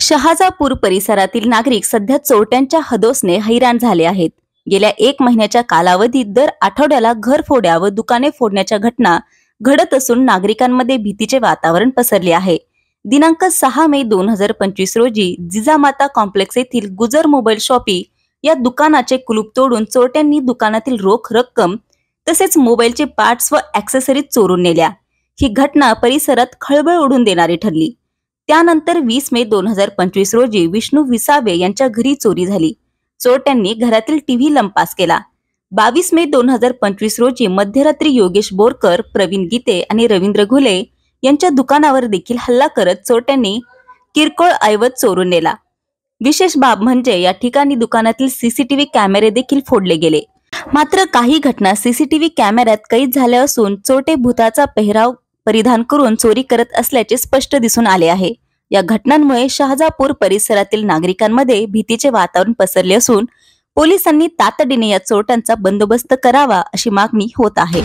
शहाजापूर परिसरातील नागरिक सध्या चोरट्यांच्या हदोसने हैराण झाले आहेत. गेल्या 1 महिन्याच्या कालावधीत दर आठवड्याला घरफोड्या व दुकाने फोडण्याच्या घटना घडत असून नागरिकांमध्ये भीतीचे वातावरण पसरले आहे. दिनांक 6 मे 2025 रोजी जिजामाता कॉम्प्लेक्स येथील गुजर मोबाईल शॉपी या दुकानाचे कुलूप तोडून चोरट्यांनी दुकानातील रोख रक्कम तसेच मोबाईलचे पार्ट्स व ॲक्सेसरीज चोरून नेल्या. ही घटना परिसरात खळबळ उडून देणारी ठरली. त्यानंतर 20 मे 2025 रोजी विष्णू विसावे यांच्या घरी चोरी झाली. चोरट्यांनी घरातील टीव्ही लंपास केला. 22 मे 2025 रोजी मध्यरात्री योगेश बोरकर, प्रवीण गीते आणि रवींद्र घुले यांच्या दुकानावर देखील हल्ला करत चोरट्यांनी किरकोळ ऐवज चोरून नेला. विशेष बाब म्हणजे या ठिकाणी दुकानातील सीसीटीव्ही कॅमेरे देखील फोडले गेले. मात्र काही घटना सीसीटीव्ही कॅमेऱ्यात कैद झाल्या असून चोरटे भूताचा पेहराव परिधान करून चोरी करत असल्याचे स्पष्ट दिसून आले आहे. या घटनांमुळे शहाजापूर परिसरातील नागरिकांमध्ये भीतीचे वातावरण पसरले असून पोलिसांनी तातडीने या चोरट्यांचा बंदोबस्त करावा अशी मागणी होत आहे.